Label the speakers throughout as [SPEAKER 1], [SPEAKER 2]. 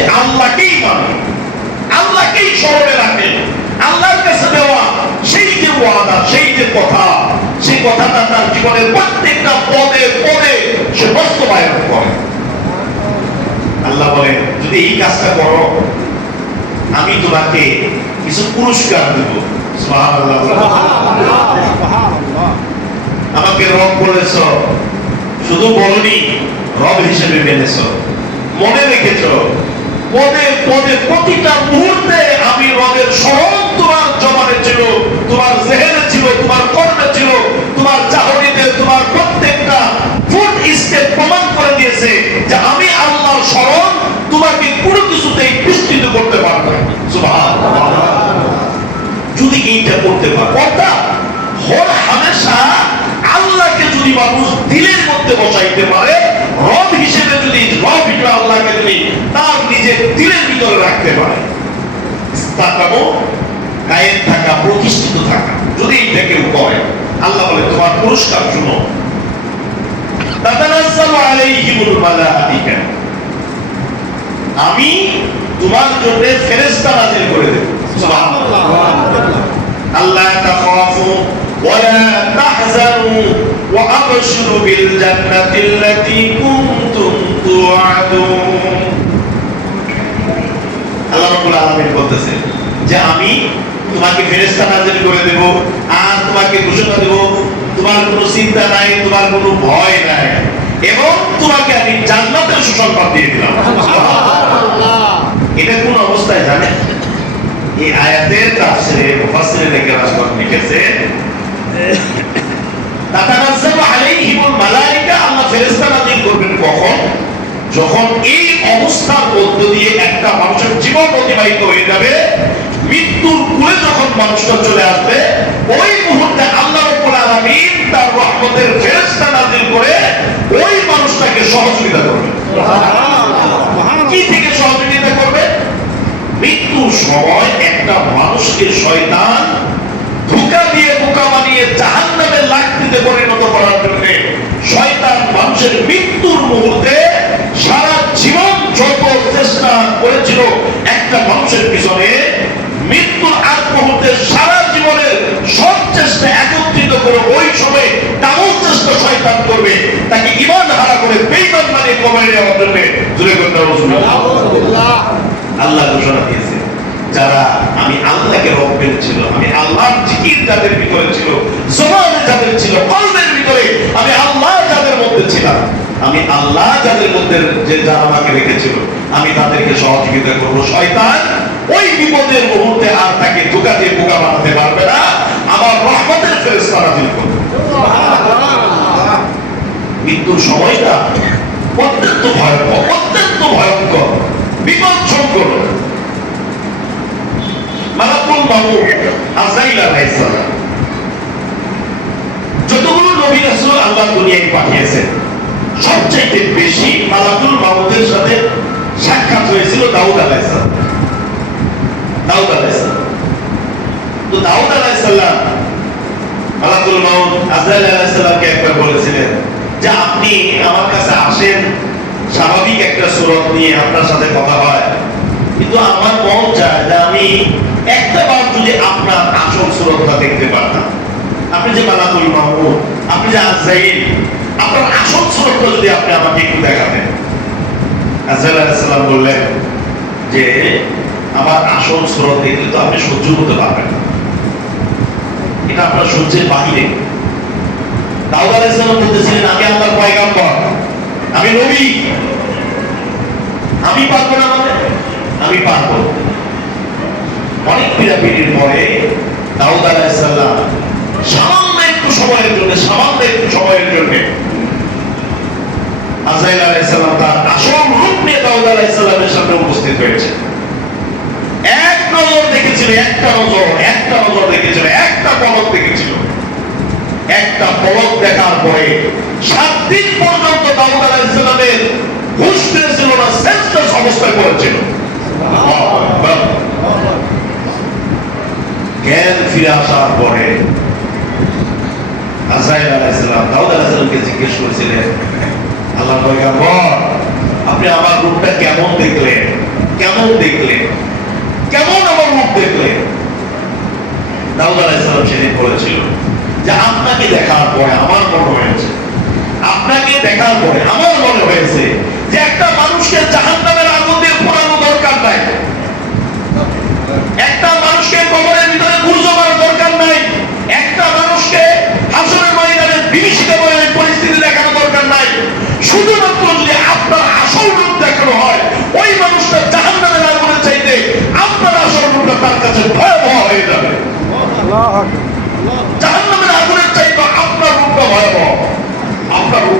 [SPEAKER 1] যে আল্লাহকেই মানে আল্লাহকেই স্মরণে রাখে? আল্লাহর কাছে দেওয়া সেই যে ওয়াদা সেই যে কথা সেই কথাটা তার জীবনের প্রত্যেকটা পদে পদে সে বাস্তবায়ন করে। আল্লাহ বলেন যদি এই কাজটা করো আমি তোমাকে কিছু পুরস্কার দেব। সুবহানাল্লাহ। আমাকে রব বলেছ শুধু বলনি রব হিসেবে মেনেছ। মনে রেখেছ পদে পদে প্রতিটা মুহূর্তে আমি রবের স্মরণ তোমার জমানে ছিল, তোমার জেহেনে ছিল, তোমার কর্মে ছিল, তোমার চাহনিতে তোমার প্রত্যেকটা ফুট স্টেপ প্রমাণ করে দিয়েছে যে আমি আল্লাহর স্মরণ তোমাকে কোনো কিছুতেই পুষ্টিত করতে পারব যদি এইটা করতে পারে, অর্থাৎ হর হামেশা আল্লাহকে যদি মানুষ দিলের মধ্যে বসাইতে পারে, রব হিসেবে যদি রব হিসেবে আল্লাহকে যদি তার নিজের ধরে রাখতে পারে। থাকা প্রতিষ্ঠিত থাকা। যদি কেউ করে, আল্লাহ বলে, তোমার পুরস্কার শুনো। আমি তোমার জন্য ফেরেস্তা নাজিল করে দেব। আল্লাহ বিল কুনতুম তুআদুন। আল্লাহ রাব্বুল আলামিন বলতেছেন যে আমি তোমাকে ফেরেশতা নাযিল করে দেব আর তোমাকে ঘোষণা দেব তোমার কোনো চিন্তা নাই তোমার কোনো ভয় নাই এবং তোমাকে আমি জান্নাতের সুসংবাদ দিয়ে দিলাম। এটা কোন অবস্থায় জানেন? এই আয়াতের তাফসিরে মুফাসসিরে রাসূল লিখেছেন তাতানাজ্জালু আলাইহিমুল মালায়েকা আল্লাহ ফেরেশতা নাযিল করবেন কখন? যখন এই অবস্থার মধ্য দিয়ে একটা মানুষের জীবন অতিবাহিত হয়ে যাবে মৃত্যুর কুলে যখন মানুষটা চলে আসবে ওই মুহূর্তে আল্লাহ রাব্বুল আলামিন তার রহমতের ফেরেশতা নাযিল করে ওই মানুষটাকে সহযোগিতা করবে। কি থেকে সহযোগিতা করবে? মৃত্যুর সময় একটা মানুষকে শয়তান ধোকা দিয়ে বোকা বানিয়ে জাহান্নামের লাকড়িতে পরিণত করার জন্য শয়তান মানুষের মৃত্যুর মুহূর্তে সারা জীবন যত চেষ্টা করেছিল একটা মানুষের পিছনে। মৃত্যুর আগ মুহূর্তে সারা জীবনের সব চেষ্টা একত্রিত করে ওই সময় তেমন চেষ্টা শয়তান করবে। তাকে ইমান হারা করে বেইমান মানে কমাই নেওয়ার জন্য করতে আল্লাহ ঘোষণা দিয়েছে, যারা আমি আল্লাহকে রব্বের ছিল আমি আল্লাহর জিকির যাদের ভিতরে ছিল, জবানে যাদের ছিল, কলবের ভিতরে আমি আল্লাহ যাদের মধ্যে ছিলাম। আমি আল্লাহ যাদের মধ্যে যে যারা আমাকে রেখেছিল, আমি তাদেরকে সহযোগিতা করব। শয়তান ওই বিপদের মুহূর্তে আর তাকে ধোকা দিয়ে বোকা বানাতে পারবে না। আমার রহমতের ফেরেশতা নাযিল করবে মৃত্যুর সময়টা অত্যন্ত ভয়ঙ্কর অত্যন্ত ভয়ঙ্কর। বিপদসংকট মালাকুল মাউত আজাইল আলাইহিস যতগুলো নবী রাসূল আল্লাহ দুনিয়ায় পাঠিয়েছেন সবচেয়ে বেশি মালাকুল মাউতের সাথে সাক্ষাৎ হয়েছিল দাউদ আলাইহিস দাউদ আলাইহিস তো দাউদ আলাইহিস সালাম মালাকুল আজরাইল আলাইহিস সালামকে একবার বলেছিলেন যে আপনি আমার কাছে আসেন, স্বাভাবিক একটা সুরত নিয়ে আপনার সাথে কথা হয়। কিন্তু আমার মন চায় যে আমি একটা বার যদি আপনার আসল সুরতটা দেখতে পারতাম। আপনি যে মালাকুল মাহমুদ আপনি যে আজাইল আপনার আসল সুরতটা যদি আপনি আমাকে একটু দেখাতেন। বললেন যে, আমার আসল সুরত দেখলে তো আপনি সহ্য করতে পারবেন। এটা আপনার সহ্যের বাহিরে। দাউদ বলতেছিলেন, আমি পয়গাম্বর, আমি নবী। আমি পারব না আমি পারব। অনেক পীড়াপিড়ির পরে দাউদ আলাইহিস সালাম সামান্য একটু সময়ের জন্য, সামান্য একটু সময়ের জন্য। আজরাইল আলাইহিস তার আসল রূপ নিয়ে দাউদ আলাইহিস সামনে উপস্থিত হয়েছে। এক নজর দেখেছিল, একটা নজর একটা নজর দেখেছিল, একটা পলক দেখেছিল। একটা পলক দেখার পরে সাত দিন পর্যন্ত দাউদ আলাইহিস সালামের হুঁশ ফিরেছিল না, সেন্সলেস অবস্থায় পড়েছিল। জ্ঞান ফিরে আসার পরে আমার আপনাকে দেখার পরে আমার মনে হয়েছে, আপনাকে দেখার পরে আমার মনে হয়েছে যে একটা মানুষকে জাহান নামের আগুন দিয়ে পোড়ানো দরকার নাই। একটা মানুষকে কবরের ভিতরে গুরুজমার আপনার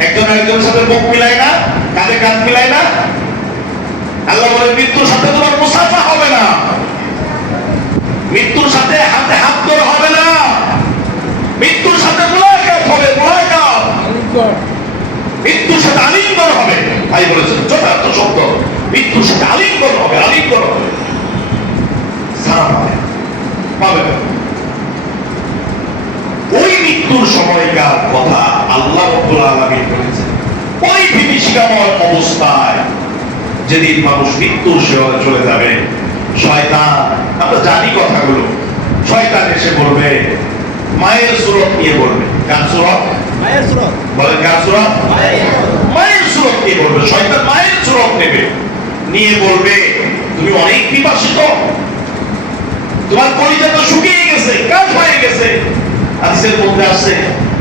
[SPEAKER 1] একজন আরেকজনের সাথে মুখ মিলাই না, কাঁধে কাঁধ মিলাই না। আল্লাহ বলে, মৃত্যুর সাথে তোমার মুসাফা হবে না। মৃত্যুর সাথে হাতে হাত ধরে হবে না। মৃত্যুর সাথে মুলাকাত হবে, মুলাকাত। মৃত্যুর সাথে আলিঙ্গন হবে। ভাই বলেছেন, যথার্থ শব্দ। মৃত্যুর সাথে আলিঙ্গন হবে আলিঙ্গন হবে। সারা পাবে। পাবে ওই মৃত্যুর সময়কার কথা আল্লাহ রব্বুল আলামিন বলেছেন ওই বিভীষিকাময় অবস্থায় যেদিন মানুষ মৃত্যুর সেবায় চলে যাবে শয়তান আমরা জানি কথাগুলো শয়তান এসে বলবে মায়ের সুরত নিয়ে বলবে। কার সুরত? বলেন কার সুরত? মায়ের সুরত। নিয়ে বলবে শয়তান মায়ের সুরত নেবে। নিয়ে বলবে তুমি অনেক পিপাসিত। তোমার কলিজা তো শুকিয়ে গেছে কাজ হয়ে গেছে। হাদিসের মধ্যে আছে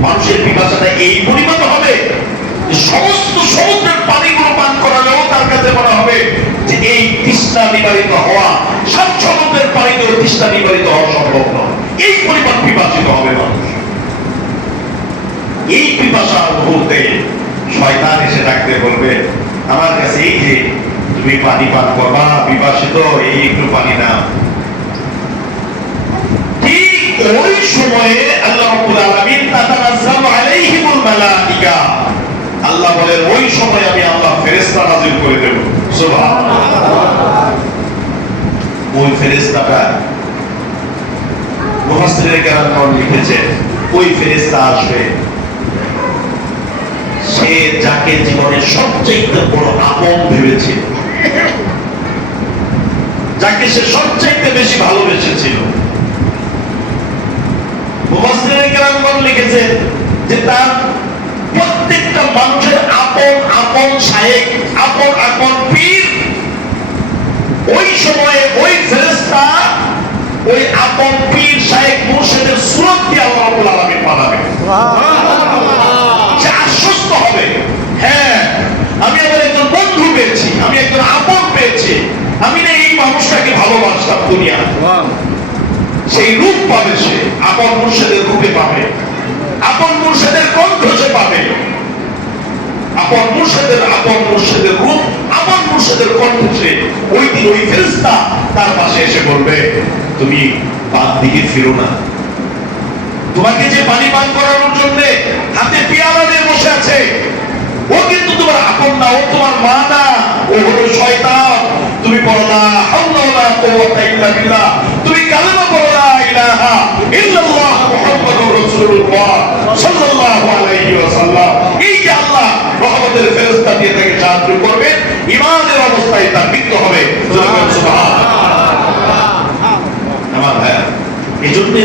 [SPEAKER 1] মানুষের পিপাসাটা এই পরিমাণ হবে সমস্ত সমুদ্রের পানিগুলো পান করালেও তার কাছে মনে হবে যে এই তৃষ্ণা নিবারিত হওয়া, সব সমুদ্রের পানিতেও তৃষ্ণা নিবারিত হওয়া সম্ভব নয়। এই পরিমাণ পিপাসিত হবে মানুষ। এই পিপাসার মুহূর্তে শয়তান এসে ডাকতে বলবে, আমার কাছে এই যে তুমি পানি পান করবা, পিপাসিত, এই একটু পানি না ঠিক ওই সময়ে আল্লাহ মালাইকা। আল্লাহ বলেন, ওই সময় আমি আল্লাহ ফেরেশতা নাযিল করে দেব। সুবহানাল্লাহ। ওই ফেরেশতাটা মুফাসসিরে কেরাম লিখেছে, ওই ফেরেশতা আসবে। সে যাকে জীবনের সবচেয়ে বড় আপন ভেবেছে, যাকে সে সবচাইতে বেশি ভালোবেসেছিল। মুফাসসিরে কেরামগণ লিখেছেন যে তার প্রত্যেকটা মানুষের আপন আপন শায়েক আপন আপন পীর। ওই সময়ে ওই ফেরেশতা ওই আপন পীর শায়েক মুর্শিদের সুরত দিয়ে আল্লাহ রাব্বুল আলামিন পাঠাবে সে আশ্বস্ত হবে। হ্যাঁ আমি আমার একজন বন্ধু পেয়েছি আমি একজন আপন পেয়েছি। আমি না এই মানুষটাকে ভালোবাসতাম দুনিয়া সেই রূপ পাবে সে আপন মুর্শিদের রূপে পাবে। আপন মুর্শিদের কণ্ঠ সে পাবে? আপন মুর্শিদের আপন মুর্শিদের রূপ, আপন মুর্শিদের কণ্ঠ সে ওই দিন ওই ফেরেশতা তার পাশে এসে বলবে, তুমি বাদ দিকে ফিরো না। তোমাকে যে পানি পান করানোর জন্য হাতে পিয়ালা নিয়ে বসে আছে, ও কিন্তু তোমার আপন না, ও তোমার মা না, ও হলো শয়তান। তুমি না হাওলা ওয়ালা কুওয়াতা ইল্লা বিল্লাহ। তুমি কালেমা পড়ো না ইলাহা ইল্লাল্লাহ।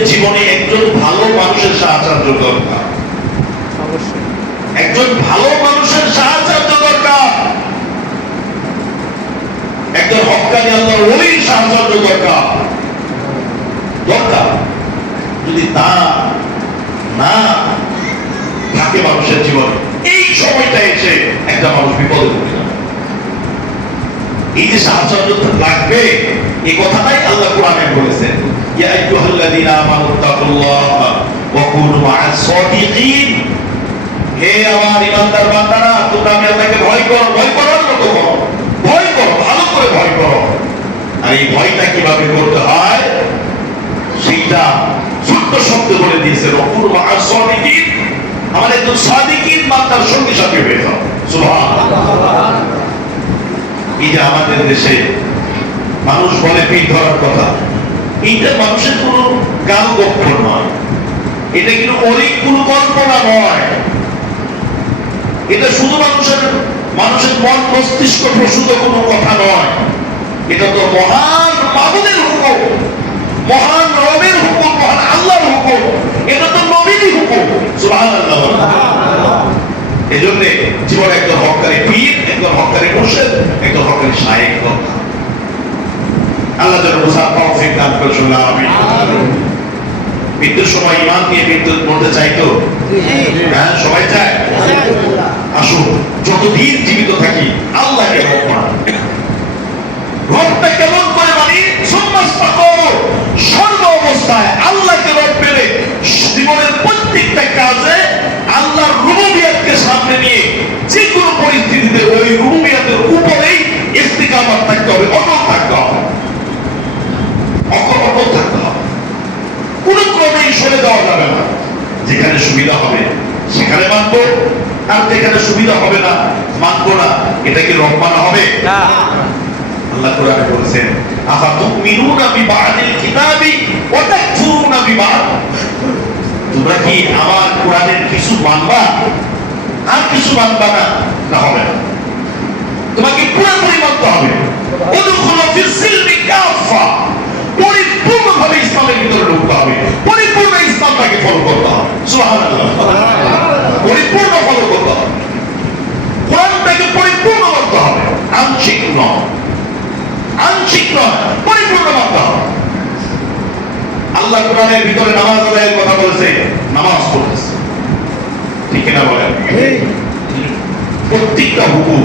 [SPEAKER 1] জীবনে একজন ভালো মানুষের সাহায্য দরকার। একজন ভালো মানুষের সাহায্য দরকার। একজন হকানি আল্লাহর ওলির সাহায্য দরকার। দরকার। যদি তা না থাকে মানুষের জীবনে, এই সময়টা এসে একটা মানুষ বিপদে পড়ে এই যে লাগবে, এই কথাটাই আল্লাহ কোরআনে বলেছেন হে আমার ভয় করো, ভয় ভয় করো, ভালো করে ভয় করো। আর এই ভয়টা কীভাবে করতে হয়? সেইটা শব্দ বলে দিয়েছে মা'আস সাদিকিন। আমার একজন সাদিকিন বান্দার সঙ্গী সাথী হয়ে যাও। এই যে আমাদের দেশে মানুষ বলে পিঠ ধরার কথা, এইটা মানুষের নয়। এটা কিন্তু অনেক কোনো কল্পনা নয়। এটা শুধু মানুষের মানুষের মন মস্তিষ্ক প্রসূত কোনো কথা নয়। এটা তো মহান হুকুম, মহান রবের এটা তো নবীরই হুকুম। সুবহানাল্লাহ। এই জন্য জীবনে একজন পীর একজন মুর্শেদ একজন দরকার আল্লাহ যেন দান করে শুনলাম আমি মৃত্যুর সময় ইমান মৃত্যু মরতে হ্যাঁ সবাই চায়? আসুন, যতদিন জীবিত থাকি আল্লাহকে রব মানো কেমন করে সর্ব অবস্থায় জীবনের প্রত্যেকটা কাজে আল্লাহর রুবুবিয়াতকে সামনে নিয়ে যে কোনো পরিস্থিতিতে ওই রুবুবিয়াতের উপরেই ইস্তিকামত থাকতে হবে অটল থাকতে হবে। অকল অটল থাকতে হবে। কোনো ক্রমেই সরে দেওয়া যাবে না। যেখানে সুবিধা হবে সেখানে মানবো আর যেখানে সুবিধা হবে না মানবো না। এটা কি রব মানা হবে আল্লাহ কোরআনে বলেছেন আফা তুমিনুনা বিবাদিল কিতাবি ওয়া তাকফুরুনা বিবাদ? তোমরা কি আমার কোরআনের কিছু মানবা? আর কিছু মানবা না? না হবে না। তোমাকে পুরোপুরি মানতে হবে। উদখুলু ফিস কাফা পরিপূর্ণভাবে ইসলামের ভিতরে ঢুকতে হবে। পরিপূর্ণ ইসলামটাকে ফলো করতে হবে। সুবহানাল্লাহ। পরিপূর্ণ ফলো করতে হবে। কোরআনটাকে পরিপূর্ণ করতে হবে। আংশিক নয়। আংশিক নয়। পরিপূর্ণ মানতে হবে। আল্লাহ কোরআনের ভিতরে নামাজ আদায়ের কথা বলেছে নামাজ পড়তেছে। ঠিক না বলেন? প্রত্যেকটা হুকুম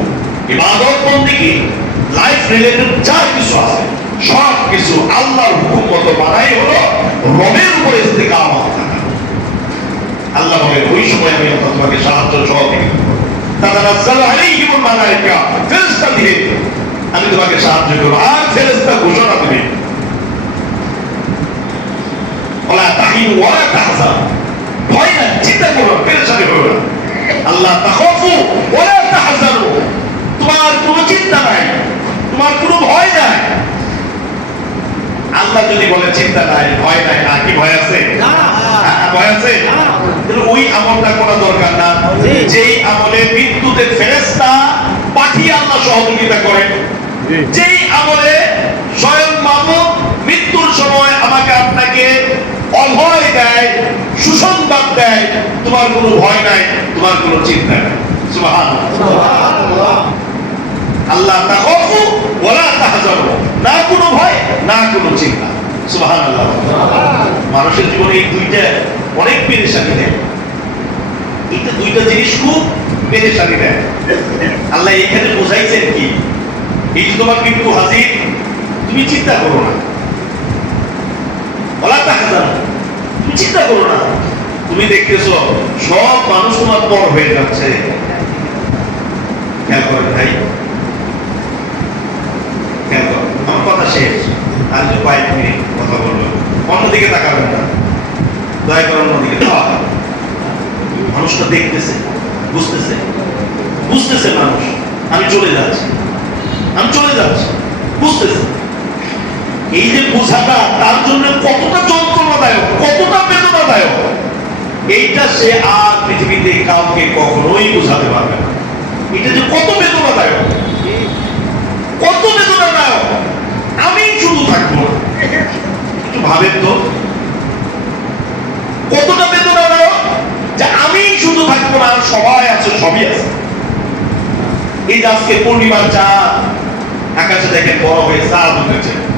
[SPEAKER 1] ইবাদত বন্দিকে লাইফ রিলেটেড যা কিছু আছে সব কিছু আল্লাহর হুকুম মতো বানাই হলো রবের উপরে ইস্তেকামত আল্লাহ বলে ওই সময় আমি তোমাকে সাহায্য সহযোগিতা তাতানাজ্জালু আলাইহিমুল মালায়েকা ফেরেশতা দিয়ে আমি তোমাকে সাহায্য করব। আর ফেরেশতা ঘোষণা দিবে। ওলা তাহিনু ওয়ালা তাহজানু ভয় না চিন্তা করো পেরেশানি করো না। আল্লাহ তাখাফু ওয়ালা তাহজানু। তোমার কোনো চিন্তা নাই তোমার কোনো ভয় নাই। আল্লাহ যদি বলে চিন্তা নাই ভয় নাই আর কি ভয় আছে? হ্যাঁ, ভয় আছে? ওই আমলটা করা দরকার না। যেই আমলে বিদ্যুতের ফেরেশতা পাঠিয়ে আল্লাহ সহযোগিতা করেন। যেই আমলে স্বয়ং মামুদ মৃত্যুর সময় আমাকে আপনাকে অভয় দেয়, সুসংবাদ দেয়, তোমার কোনো ভয় নাই, তোমার কোনো চিন্তা নাই। আল্লাহ না কোনো ভয়, না কোনো চিন্তা। সুবহানাল্লাহ। মানুষের জীবনে এই দুইটা অনেক পেরেশানি দেয়। দুইটা জিনিস খুব পেরেশানি দেয়। আল্লাহ এখানে বোঝাইছেন কি? এই যে তোমার মৃত্যু হাজির, তুমি চিন্তা করো না। তাহজানু তুমি চিন্তা করো না। তুমি দেখতেছো, সব মানুষ তোমার পর হয়ে যাচ্ছে। খেয়াল ভাই। খেয়াল আমার কথা শেষ। আর কয়েক মিনিট কথা অন্যদিকে তাকাবেন না। দয়া করে অন্যদিকে। মানুষটা দেখতেছে, বুঝতেছে। বুঝতেছে মানুষ। আমি চলে যাচ্ছি। আমি চলে যাচ্ছি। বুঝতেছে। এই যে বোঝাটা, তার জন্য কতটা যন্ত্রণাদায়ক কতটা বেদনাদায়ক? এইটা সে আর পৃথিবীতে কাউকে কখনোই বোঝাতে পারবে না। এটা যে কত বেদনাদায়ক কত বেদনাদায়ক। আমি শুধু থাকব না। একটু ভাবেন তো। কতটা বেদনাদায়ক যে আমি শুধু থাকব না সবাই আছে, সবই আছে। এই যে আজকে পূর্ণিমার চাঁদ, আকাশে দেখেন বড় হয়ে চাঁদ উঠেছে।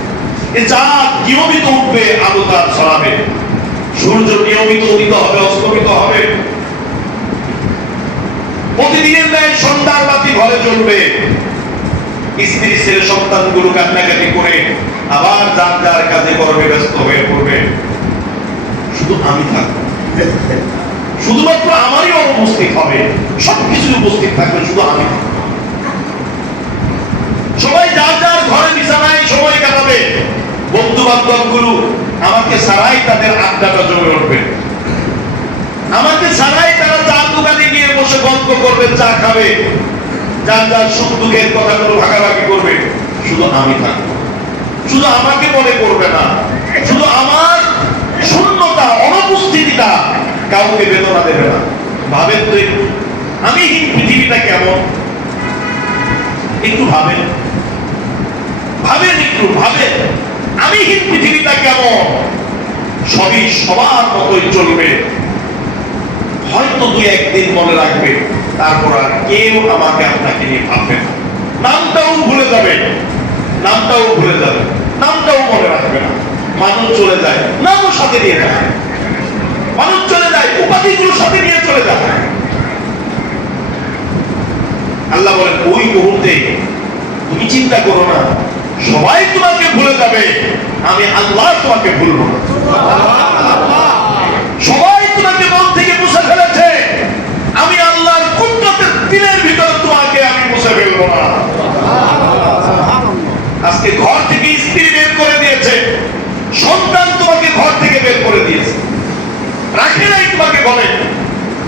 [SPEAKER 1] চাঁদ কীভাবে উঠবে আলো তার ছড়াবে। সূর্য নিয়মিত উদিত হবে, অস্তমিত হবে। প্রতিদিনের ন্যায় সন্ধ্যার বাতি ঘরে জ্বলবে। স্ত্রী, ছেলে, সন্তানগুলো কান্নাকাটি করে আবার যার যার কাজে কর্মে ব্যস্ত হয়ে পড়বে। শুধু আমি থাকব। শুধুমাত্র আমারই অনুপস্থিত হবে। সবকিছু উপস্থিত থাকবে, শুধু আমি। সবাই যার যার ঘরে বিছানায় সময় কাটাবে। বন্ধু বান্ধবগুলো আমাকে ছাড়াই তাদের আড্ডাটা জমে উঠবে। আমাকে ছাড়াই তারা চার দোকানে গিয়ে বসে গল্প করবে, চা খাবে। যার যার সুখ দুঃখের কথাগুলো ভাগাভাগি করবে, শুধু আমি থাকব। শুধু আমাকে মনে করবে না, শুধু আমার শূন্যতা, অনুপস্থিতিটা কাউকে বেদনা দেবে না। ভাবেন তো একটু, আমি পৃথিবীটা কেমন? একটু ভাবেন। ভাবেন একটু, ভাবেন। আমি পৃথিবীটা কেমন? সবই সবার মতোই চলবে। হয়তো দুই একদিন মনে রাখবে, তারপর আর কেউ আমাকে আপনাকে নিয়ে ভাববে না। নামটাও ভুলে যাবে, নামটাও ভুলে যাবে, নামটাও মনে রাখবে না। মানুষ চলে যায়, নামও সাথে নিয়ে যায়। মানুষ চলে যায়, উপাধিগুলো সাথে নিয়ে চলে যায়। আল্লাহ বলেন, ওই মুহূর্তে তুমি চিন্তা করো না সবাই তোমাকে ভুলে যাবে আমি আল্লাহ তোমাকে ভুলব। না সবাই তোমাকে মন থেকে মুছে ফেলেছে আমি আল্লাহর কুদরতের দিনের ভিতরে তোমাকে আমি মুছে ফেলব না আজকে ঘর থেকে স্ত্রী বের করে দিয়েছে সন্তান তোমাকে ঘর থেকে বের করে দিয়েছে রাখে নাই তোমাকে ঘরে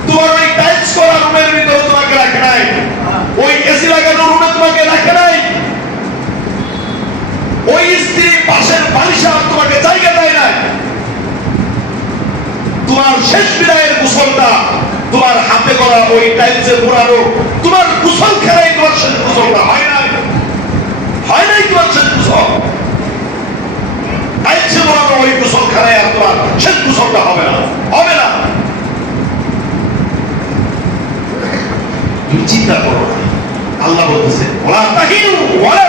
[SPEAKER 1] তোমার ওই টাইলস করা রুমের ভিতরে তোমাকে রাখে নাই ওই এসি লাগানো রুমে তোমাকে রাখে নাই ওই স্ত্রী পাশের বালিশা তোমাকে জায়গা দেয় নাই। তোমার শেষ বিদায়ের কুশলটা তোমার হাতে করা ওই টাইলসে মোড়ানো, তোমার কুশল খেলাই তোমার শেষ কুশলটা হয় নাই। হয় নাই তোমার শেষ কুশল। টাইলসে ওই কুশল খেলাই আর তোমার শেষ কুশলটা হবে না হবে না। তুমি চিন্তা করো আল্লাহ বলতেছে, ওলা তাহিনু, ওলা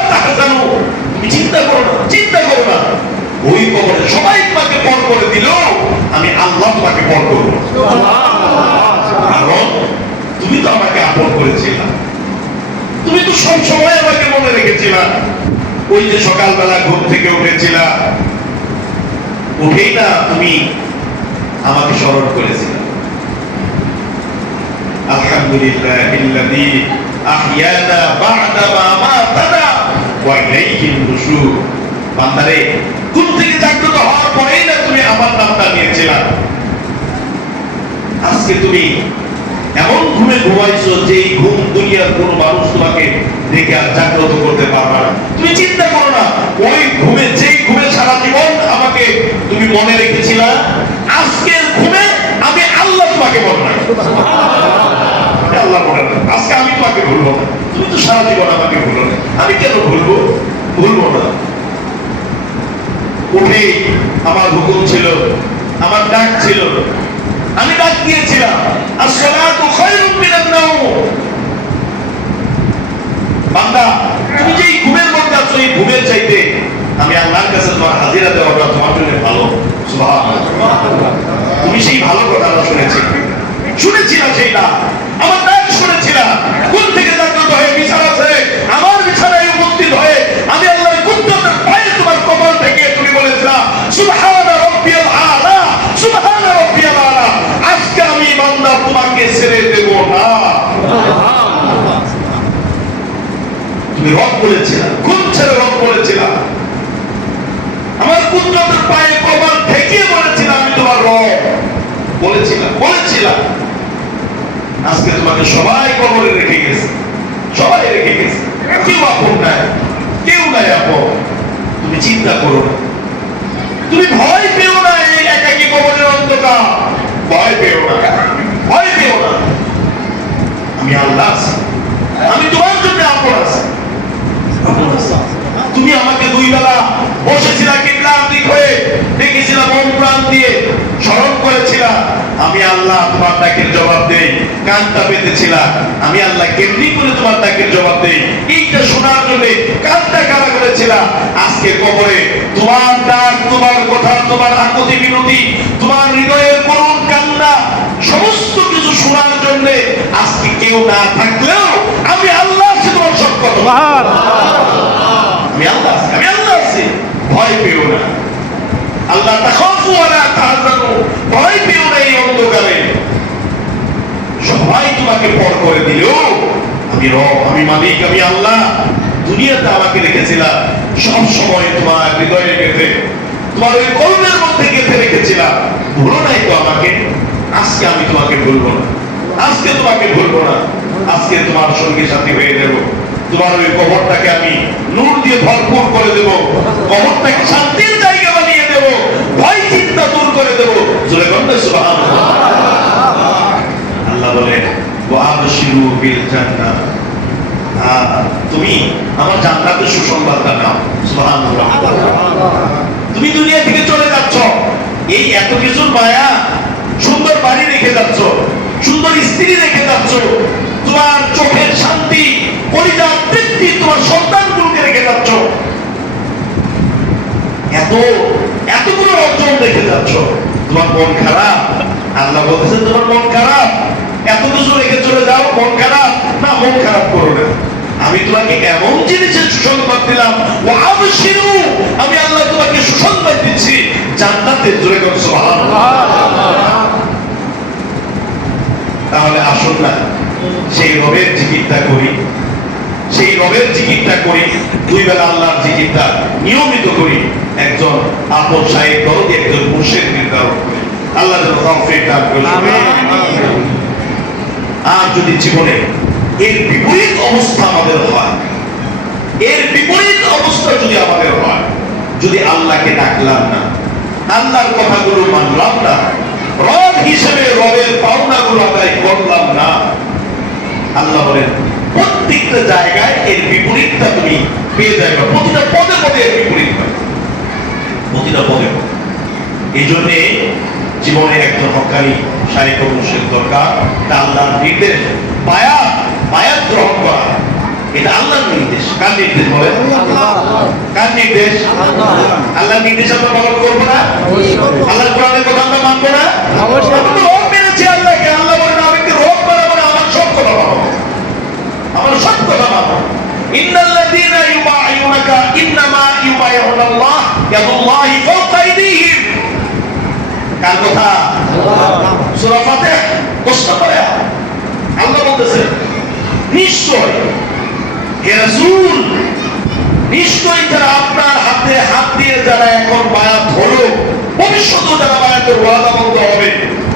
[SPEAKER 1] তুমি চিন্তা করো না, চিন্তা করো না। ওই কবরে সবাই তোমাকে পর করে দিল, আমি আল্লাহ তোমাকে পর করব। কারণ তুমি তো আমাকে আপন করেছিলা। তুমি তো সব সময় আমাকে মনে রেখেছিলা। ওই যে সকালবেলা ঘুম থেকে উঠেছিলা, উঠেই না তুমি আমাকে স্মরণ করেছিলা। আলহামদুলিল্লাহ আহইয়ানা বা'দা মা মাতানা। ওয়া ইলাইহিন নুশুর বান্দারে ঘুম থেকে জাগ্রত হওয়ার পরেই না তুমি আমার নামটা নিয়েছিলা? আজকে তুমি এমন ঘুমে ঘুমাইছো যে ঘুম দুনিয়ার কোনো মানুষ তোমাকে দেখে আর জাগ্রত করতে পারবে না। তুমি চিন্তা করো না, ওই ঘুমে, যেই ঘুমে সারা জীবন আমাকে তুমি মনে রেখেছিলা, আজকের ঘুমে আমি আল্লাহ তোমাকে মনে রাখব আমি আল্লাহ মনে রাখব আজকে আমি তোমাকে ভুলবো না। তুমি তো সারা জীবন আমাকে ভুলো না। আমি কেন ভুলবো? ভুলবো না। উঠে আমার হুকুম ছিল, আমার ডাক ছিল। আমি ডাক দিয়েছিলাম বান্দা, তুমি যে ঘুমের মধ্যে আছো, এই ঘুমের চাইতে আমি আল্লাহর কাছে তোমার হাজিরা দেওয়াটা তোমার জন্য ভালো। তুমি সেই ভালো কথাটা শুনেছি। শুনেছিলাম সেইটা আমার ডাক শুনেছিলাম। কোন থেকে জাগ্রত হয়ে বিছানা ছেড়ে আমার বিছানায় উপস্থিত হয়ে আমি আল্লাহর কুদরতের পায়ে তোমার কপাল থেকে তুমি বলেছিলাম সুবহানা রাব্বিয়াল আলা সুবহানা রাব্বিয়াল আলা। আজকে আমি বান্দা তোমাকে ছেড়ে দেব না। তুমি রব বলেছিলাম কোন ছেড়ে রব বলেছিলাম আমার কুদরতের পায়ে কপাল ঠেকিয়ে বলেছিলাম আমি তোমার রব। বলেছিলাম বলেছিলাম আজকে তোমাকে সবাই কবরে রেখে গেছে। সবাই রেখে গেছে। কেউ আপন নাই, কেউ নাই আপন। তুমি চিন্তা করো না। তুমি ভয় পেও না এই একাকী কবরের অন্ধকার। ভয় পেও না। ভয় পেও না। আমি আল্লাহ আছি। আমি তোমার জন্য আপন আছি। তুমি আমাকে দুই বেলা বসেছিলা কিবলার দিক হয়ে দেখেছিলাম মন প্রাণ দিয়ে স্মরণ করেছিলাম আমি আল্লাহ তোমার ডাকের জবাব দেই। কানটা পেতেছিলাম আমি আল্লাহ কেমনি করে তোমার ডাকের জবাব দেই? এইটা শোনার জন্য কানটা কারা করেছিলাম। আজকে কবরে তোমার ডাক তোমার কথা তোমার আকুতি বিনতি তোমার হৃদয়ের করুণ কান্না সমস্ত কিছু শোনার জন্য আজকে কেউ না থাকলেও আমি আল্লাহ আছি তোমার সব কথা আমি আল্লাহ আছি আমি আল্লাহ আছি। ভয় পেও না। আল্লাহ ওয়ালা তাহজানু। ভয় পেও এই অন্ধকারে। সবাই তোমাকে পর করে আমি রব, আমি মালিক, আমি আল্লাহ। দুনিয়াতে আমাকে রেখেছিলাম সব সময় তোমার তোমার ওই মধ্যে গেঁথে রেখেছিলাম ভুলো নাই তো আমাকে? আজকে আমি তোমাকে ভুলবো না। আজকে তোমাকে ভুলবো না। আজকে তোমার সঙ্গী সাথী হয়ে দেব তোমার ওই কবরটাকে আমি নূর দিয়ে ভরপুর করে দেব। কবরটাকে শান্তির জায়গা বানিয়ে দেব। ভয় চিন্তা দূর করে দেব। জোরে সুবহানাল্লাহ। আল্লাহ বলে, ওয়াবশিরু বিল জান্নাহ তুমি আমার জান্নাতের সুসংবাদটা নাও। সুবহানাল্লাহ। তুমি দুনিয়া থেকে চলে যাচ্ছ। এই এত কিছুর মায়া সুন্দর বাড়ি রেখে যাচ্ছ, সুন্দর স্ত্রী রেখে যাচ্ছ। তোমার চোখের শান্তি পরিবার তৃপ্তি তোমার সন্তানগুলোকে রেখে যাচ্ছ। এত অর্জন রেখে যাচ্ছ? তোমার মন খারাপ? আল্লাহ বলতেছে, তোমার মন খারাপ? এত কিছু রেখে চলে যাও, মন খারাপ? না, মন খারাপ করো না। আমি তোমাকে এমন জিনিসের সুসংবাদ দিলাম আমি আল্লাহ তোমাকে সুসংবাদ দিচ্ছি, জান্নাতের জোরে কর তাহলে আসুন না সেই রবের জিকিরটা করি। সেই রবের জিকিরটা করি দুই বেলা আল্লাহর জিকিরটা নিয়মিত করি একজন আপন সাহেব দরদি একজন মুর্শিদ নির্ধারণ করি। আল্লাহ যেন তৌফিক দান আর যদি জীবনে এর বিপরীত অবস্থা আমাদের হয় এর বিপরীত অবস্থা যদি আমাদের হয় যদি আল্লাহকে ডাকলাম না আল্লাহর কথাগুলো মানলাম না রব হিসেবে রবের পাওনাগুলো আদায় করলাম না আল্লাহ বলেন প্রত্যেকটা জায়গায় এর বিপরীতটা তুমি পেয়ে যাবে প্রতিটা পদে পদে এর বিপরীত পাবে প্রতিটা পদে পদে। এই জন্যে জীবনে একজন হকারি শারীরিক মুর্শিদ দরকার। এটা আল্লাহর নির্দেশ। বায়াত বায়াত গ্রহণ করা। এটা আল্লাহর নির্দেশ। কার নির্দেশ বলে কার নির্দেশ? আল্লাহর নির্দেশ। আমরা পালন করব না? আল্লাহর কোরআনের কথা আমরা মানবো না?
[SPEAKER 2] অবশ্যই।
[SPEAKER 1] আমার সব কথা ইন্নাল্লাযীনা ইউবাইউনাকা ইন্নামা ইউবাইউনাল্লাহ কার কথা? সূরা ফাতিহা। আল্লাহ বলতেছে, নিশ্চয় হে রাসূল নিশ্চয়ই যারা আপনার হাতে হাত দিয়ে যারা এখন বায়াত হলো ভবিষ্যতে যারা বায়াতের ওয়াদাবদ্ধ হবে,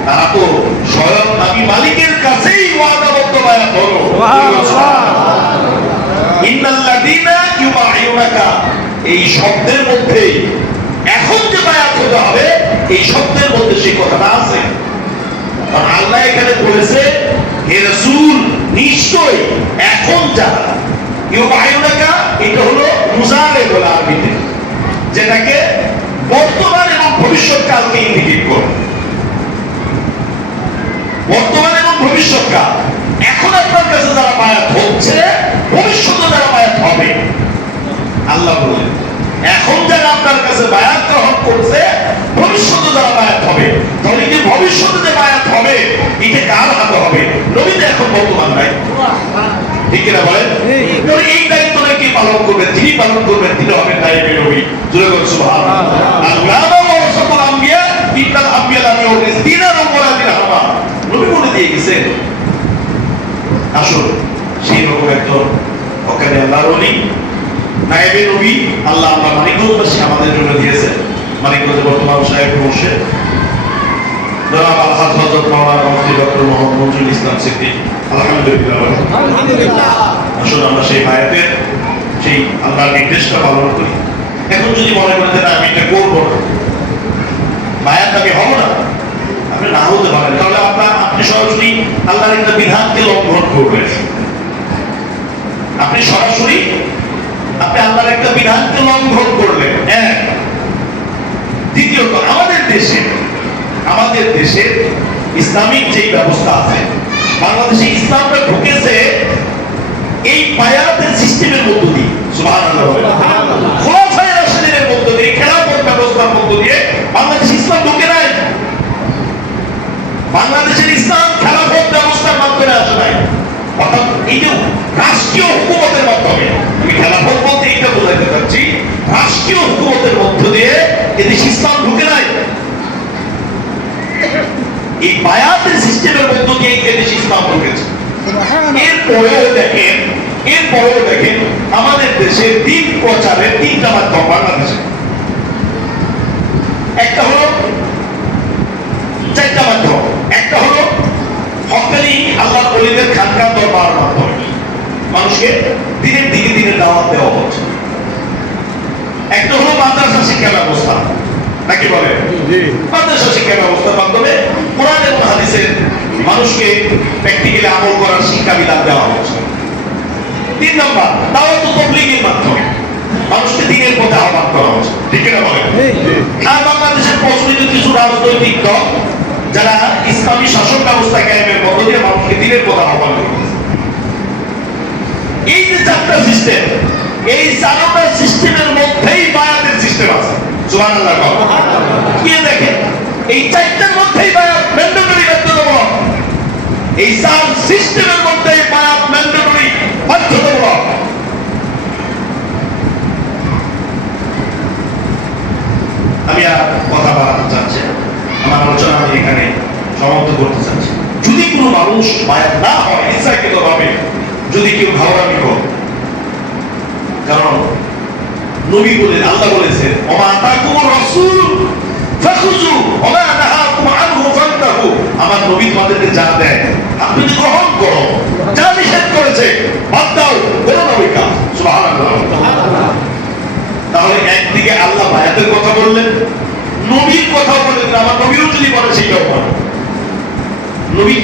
[SPEAKER 1] তারা তো স্বয়ং আমি মালিকের কাছেই ওয়াদাবদ্ধ বায়াত হলো ইন্নাল্লাযীনা ইউবাইউনাকা এই শব্দের মধ্যে এখন যে বায়াত হতে হবে, এই শব্দের মধ্যে সেই কথাটা আছে। আল্লাহ এখানে বলেছে, হে রাসূল নিশ্চয় এখন যারা ইউবাইউনাকা এটা হলো মুজারে বলে আরবিতে যেটাকে বর্তমান এবং ভবিষ্যৎ কালকে ইন্ডিকেট করে। বর্তমান এবং ভবিষ্যৎ কাল এখন আপনার কাছে যারা বায়াত হচ্ছে, ভবিষ্যতে যারা বায়াত হবে আল্লাহ বললেন এখন যারা আপনার কাছে বায়াত গ্রহণ করছে ভবিষ্যতে যারা বায়াত হবে তাহলে কি ভবিষ্যতে যে বায়াত হবে এটা কার হাতে হবে? নবীতে এখন বর্তমান নাই। ঠিক কিনা বলেন? এই দায়িত্বটা কি পালন করবেন যিনি পালন করবেন তিনি হবেন নাইবে নবী। জুড়ে বলুন সুবহানাল্লাহ। আল্লাহ ওয়ারাসাতুল আম্বিয়া ইন্নাল আম্বিয়া লাম ইউরিস দিনার ওয়ালা দিরহামা নবী বলে দিয়ে গেছেন আসুন সেই রকম একজন ওখানে আল্লাহর ওলি নায়েবে নবী আল্লাহ আমরা মানিকগঞ্জবাসী আমাদের জন্য দিয়েছেন। মানিকগঞ্জে বর্তমান সাহেব বসে আমরা সেই সেই আল্লাহর নির্দেশটা পালন করি। এখন যদি মনে করেন যে আমি এটা করব না হব না আপনি না হতে পারেন। তাহলে আপনার আপনি সরাসরি আল্লাহর একটা বিধানকে লঙ্ঘন করবেন। আপনি সরাসরি আপনি আল্লাহর একটা বিধানকে লঙ্ঘন করলেন। এক দ্বিতীয়ত, আমাদের দেশে আমাদের দেশে ইসলামিক যেই ব্যবস্থা আছে, বাংলাদেশে ইসলামটা ঢুকেছে বায়াতের সিস্টেমের মধ্য দিয়ে এদেশ স্থাপন হয়েছে এরপরেও দেখেন এরপরেও দেখেন আমাদের দেশে দিন প্রচারের তিনটা মাধ্যম বাংলাদেশে। একটা হলো চারটা মাধ্যম। একটা হলো হকালি আল্লাহ অলিদের খানকার দরবার মাধ্যম। মানুষকে দিনের দিকে দিনে দাওয়াত দেওয়া হচ্ছে। একটা হলো মাদ্রাসা শিক্ষা ব্যবস্থা। নাকি বলে মাদ্রাসা শিক্ষা ব্যবস্থার মাধ্যমে মানুষকে প্র্যাকটিক্যালি আমল করার শিক্ষা বিধান দেওয়া হচ্ছে তিন নম্বর দাওয়াত ও তবলিগের মাধ্যমে মানুষকে দিনের পথে আহ্বান করা হচ্ছে ঠিক না বলে আর বাংলাদেশের প্রচলিত কিছু রাজনৈতিক দল যারা ইসলামী শাসন ব্যবস্থা কায়েমের মধ্য দিয়ে মানুষকে দিনের পথে আহ্বান করছে। এই যে চারটা সিস্টেম এই চারটা সিস্টেমের মধ্যেই বায়াতের সিস্টেম আছে। সুবহানাল্লাহ। গিয়ে দেখেন এই চারটার মধ্যেই বায়াত ম্যান্ডেটরি বাধ্যতামূলক এই চার সিস্টেমের মধ্যেই বায়াত ম্যান্ডেটরি বাধ্যতামূলক আমি আর কথা বাড়াতে চাচ্ছি। আমার আলোচনা আমি এখানে সমাপ্ত করতে চাচ্ছি যদি কোনো মানুষ বায়াত না হয় ইচ্ছাকৃত ভাবে যদি কেউ ভালোরামি করে, কারণ নবী বলে আল্লাহ বলেছেন ওমা তাকুম রাসূল ফাখুজু ওমা নাহাকুম আনহু ফান্তাহু আমার নবী তোমাদেরকে যা দেয় আপনি যদি গ্রহণ করো যা নিষেধ করেছে বাদ দাও করো না ওই কাজ সুবহানাল্লাহ তাহলে একদিকে আল্লাহ বায়াতের কথা বললেন নবীর কথা বললেন আমার নবীও যদি বলে সেইটাও বলে নবী কি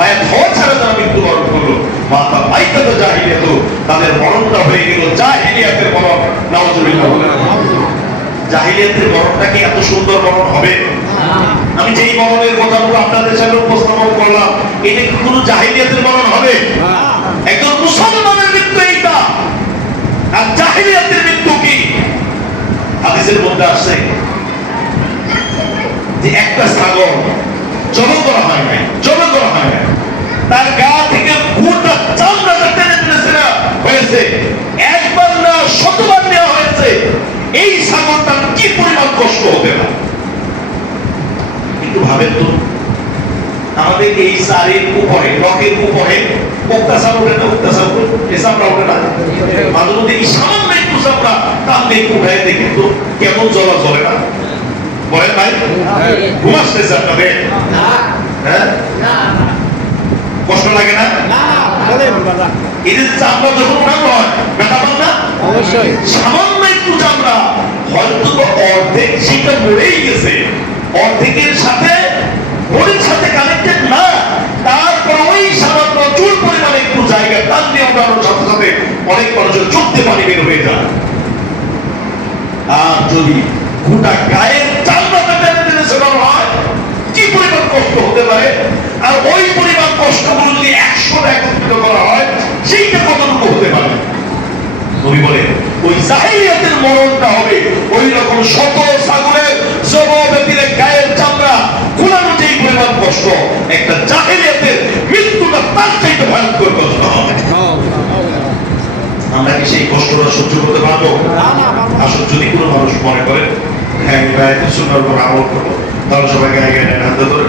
[SPEAKER 1] বায়াত হওয়া ছাড়া যারা মৃত্যুবরণ আপনাদের উপস্থাপন করলাম এটা কি কোনো জাহিলিয়াতের মৃত্যু এইটা। আর জাহিলিয়াতের মৃত্যু কি? হাদিসের মধ্যে আসছে একটা ছাগল জব করা হয় নাই জব করা হয় নাই। তার গা থেকে গোটা চামড়াটা টেনে টেনে হয়েছে। একবার না শতবার নেওয়া হয়েছে। এই ছাগলটার কি পরিমাণ কষ্ট হতে পারে? একটু ভাবেন তো। আমাদের এই সারের উপরে, রকের উপরে অত্যাচার ওঠে না অত্যাচার ওঠে চামড়া ওঠে না? মাঝে মধ্যে এই সামান্য একটু চামড়া টানলে একটু উঠায় দেখে তো, কেমন জ্বলা জ্বলে না? বলেন ভাই। ঘুম আসতেছে আপনাদের? হ্যাঁ? কষ্ট লাগে না? যে চামড়া যখন উঠানো হয় ব্যথা পান না
[SPEAKER 2] অবশ্যই।
[SPEAKER 1] সামান্য একটু চামড়া হয়তো অর্ধেক সেটা মরেই গেছে। অর্ধেকের সাথে বডির সাথে কানেক্টেড না। তারপর ওই সামান্য চুল পরিমাণে একটু জায়গা টান দিয়ে ওঠানোর সাথে সাথে অনেক মানুষের চোখতে পানি বের হয়ে যায়। আর যদি গোটা গায়ের চামড়াটা টেনে টেনে শেখানো হয় কি পরিমাণ কষ্ট হতে পারে। আর ওই পরিমাণ কষ্টগুলো যদি একশো একত্রিত করা হয়, সেইটা কতটুকু হতে পারে? নবী বলেন, ওই জাহিলিয়াতের মরণটা হবে ওই রকম শত ছাগলের জবাবেতিরে গায়ের চামড়া খোলানো যেই পরিমাণ কষ্ট। একটা জাহিলিয়াতের মৃত্যুটা তার চাইতে ভয়ঙ্কর কষ্ট হবে। আমরা কি সেই কষ্টটা সহ্য করতে পারব? আসলে যদি কোনো মানুষ মনে করে হ্যাঁ সুন্দর করে আমল করব তাহলে সবাইকে আগে হাতে ধরে